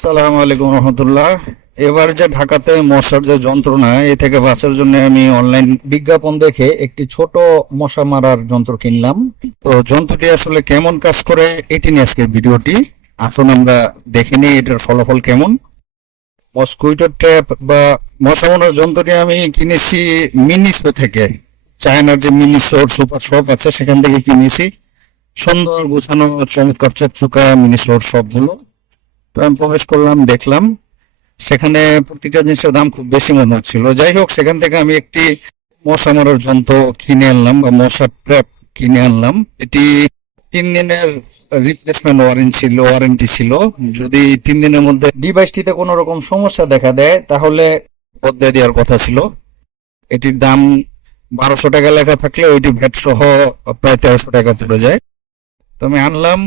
সালাম আলাইকুম রহমতুল্লাহ। এবার যে ঢাকাতে মশার যে যন্ত্রণা, এ থেকে বাঁচার জন্য আমি অনলাইন বিজ্ঞাপন দেখে একটি ছোট মশা মারার যন্ত্র কিনলাম। তো যন্ত্রটি আসলে কেমন কাজ করে এটি নিয়ে আজকের ভিডিওটি। আসুন আমরা দেখে নিই এটার ফলাফল কেমন। মসকুইটো ট্র্যাপ বা মশা মারার যন্ত্রটি আমি কিনেছি মিনিসো থেকে। চায়নার যে মিনিসো সুপার শপ আছে সেখান থেকে কিনেছি। সুন্দর গোছানো চমৎকার চকচকা মিনিসোর সবগুলো। তো আমি প্রবেশ করলাম, দেখলাম সেখানে প্রত্যেকটা জিনিসের দাম খুব বেশি মনে হচ্ছিল। যাই হোক, সেখান থেকে আমি একটি মশা মারার যন্ত্র কিনে আনলাম বা মশার ট্র্যাপ কিনে আনলাম। এটি 3 দিনের রিপ্লেসমেন্ট ওয়ারেন্টি ছিল। যদি 3 দিনের মধ্যে ডিভাইসটিতে কোনো রকম সমস্যা দেখা দেয় তাহলে বদলে দেওয়ার কথা ছিল। এটির দাম 1200 টাকা লেখা থাকলে ওইটি ভ্যাট সহ প্রায় 1300 টাকা পড়ে যায়। তো আমি আনলাম,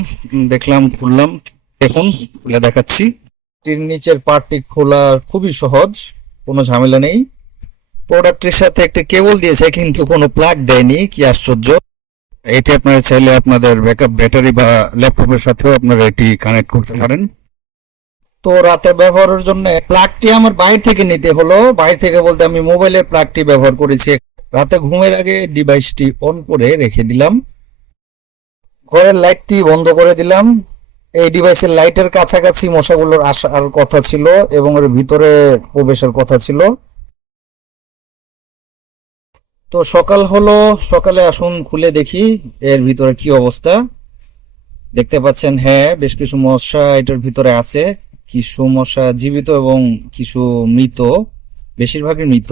দেখলাম, খুললাম। দেখুন, খুলে দেখাচ্ছি। এটির নিচের পার্টটি খোলা খুবই সহজ, কোনো ঝামেলা নেই। প্রোডাক্টের সাথে একটা কেবল দিয়েছে কিন্তু কোনো প্লাগ দেয়নি, কি আশ্চর্য। এটি আপনারা চাইলে আপনাদের ব্যাকআপ ব্যাটারি বা ল্যাপটপের সাথেও আপনারা এটি কানেক্ট করতে পারেন। তো রাতে ব্যবহারের জন্য প্লাগটি আমার বাইরে থেকে নিতে হলো। বাইরে থেকে বলতে আমি মোবাইলের প্লাগটি ব্যবহার করেছি। রাতে ঘুমের আগে ডিভাইসটি অন করে রেখে দিলাম। ঘরের লাইটটি বন্ধ করে দিলাম। এই ডিভাইসের লাইটের কাছাকাছি মশাগুলোর আসার কথা ছিল এবং এর ভিতরে প্রবেশের কথা ছিল। তো সকাল হলো, সকালে আসুন খুলে দেখি এর ভিতরে কি অবস্থা। দেখতে পাচ্ছেন, হ্যাঁ, বেশ কিছু মশা এটার ভিতরে আছে। কিছু মশা জীবিত এবং কিছু মৃত, বেশিরভাগই মৃত।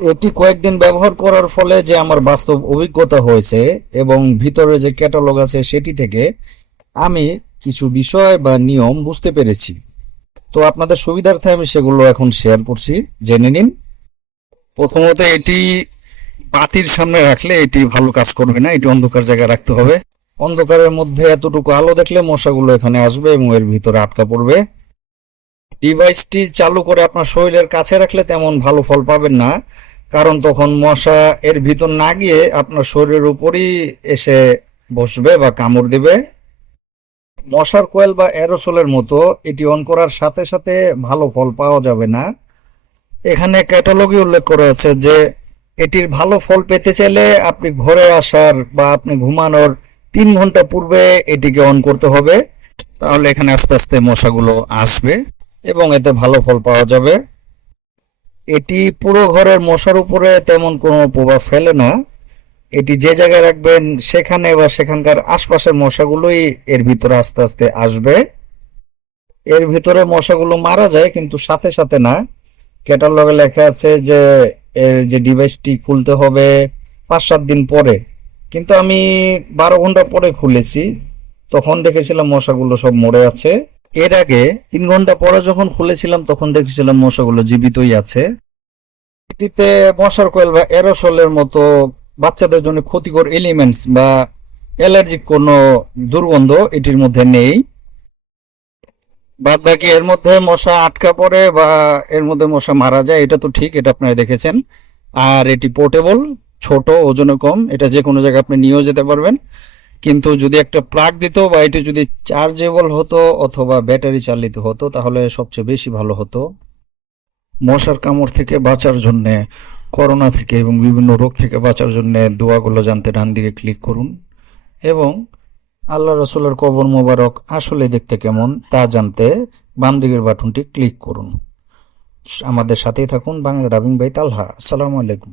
এটি কয়েকদিন ব্যবহার করার ফলে যে আমার বাস্তব অভিজ্ঞতা হয়েছে এবং ভিতরে যে ক্যাটালগ আছে সেটি থেকে আমি কিছু বিষয় বা নিয়ম বুঝতে পেরেছি। তো আপনাদের সুবিধার্থে আমি সেগুলো এখন শেয়ার করছি, জেনে নিন। প্রথমত, এটি বাতির সামনে রাখলে এটি ভালো কাজ করবে না, এটি অন্ধকার জায়গায় রাখতে হবে। অন্ধকারের মধ্যে এতটুকু আলো দেখলে মশাগুলো এখানে আসবে এবং এর ভিতরে আটকা পড়বে। ডিভাইসটি চালু করে আপনার শরীরের কাছে রাখলে তেমন ভালো ফল পাবেন না, কারণ তখন মশা এর ভিতর না গিয়ে আপনার শরীরের উপরই এসে বসবে বা কামড় দেবে। মশার কয়েল বা অ্যারোসলের মতো এটি অন করার সাথে সাথে ভালো ফল পাওয়া যাবে না। এখানে ক্যাটালগে উল্লেখ করা আছে যে এটির ভালো ফল পেতে চাইলে আপনি ঘরে আসার বা আপনি ঘুমানোর 3 ঘন্টা পূর্বে এটিকে অন করতে হবে। তাহলে এখানে আস্তে আস্তে মশাগুলো আসবে এবং এতে ভালো ফল পাওয়া যাবে। এটি পুরো ঘরের মশার উপরে তেমন কোনো প্রভাব ফেলে না। এটি যে জায়গায় রাখবেন সেখানে বা সেখানকার আশপাশের মশাগুলোই এর ভিতরে আস্তে আস্তে আসবে। এর ভিতরে মশাগুলো মারা যায় কিন্তু সাথে সাথে না। ক্যাটালগে লেখা আছে যে এর যে ডিভাইসটি খুলতে হবে 5-7 দিন পরে, কিন্তু আমি 12 ঘন্টা পরে খুলেছি, তখন দেখেছিলাম মশাগুলো সব মরে আছে। এর আগে 3 ঘন্টা পরে যখন খুলেছিলাম তখন দেখেছিলাম মশাগুলো জীবিতই আছে। এটিতে মশার কয়েল বা এরোসলের মতো বাচ্চাদের জন্য ক্ষতিকর এলিমেন্টস বা অ্যালার্জিক কোনো দুর্গন্ধ এটির মধ্যে নেই। বাদ বাকি এর মধ্যে মশা আটকা পড়ে বা এর মধ্যে মশা মারা যায়, এটা তো ঠিক, এটা আপনারা দেখেছেন। আর এটি পোর্টেবল, ছোট, ওজনে কম, এটা যে কোনো জায়গায় আপনি নিয়েও যেতে পারবেন। কিন্তু যদি একটা প্লাগ দিত বা এটি যদি চার্জেবল হতো অথবা ব্যাটারি চালিত হতো তাহলে সবচেয়ে বেশি ভালো হতো। মশার কামড় থেকে বাঁচার জন্য, করোনা থেকে এবং বিভিন্ন রোগ থেকে বাঁচার জন্য দোয়াগুলো জানতে ডান দিকে ক্লিক করুন এবং আল্লাহ রসুলের কবর মোবারক আসলে দেখতে কেমন তা জানতে বাম দিকের বাটনটি ক্লিক করুন। আমাদের সাথেই থাকুন। বাংলা ডাবিং বাই তালহা। আসসালামু আলাইকুম।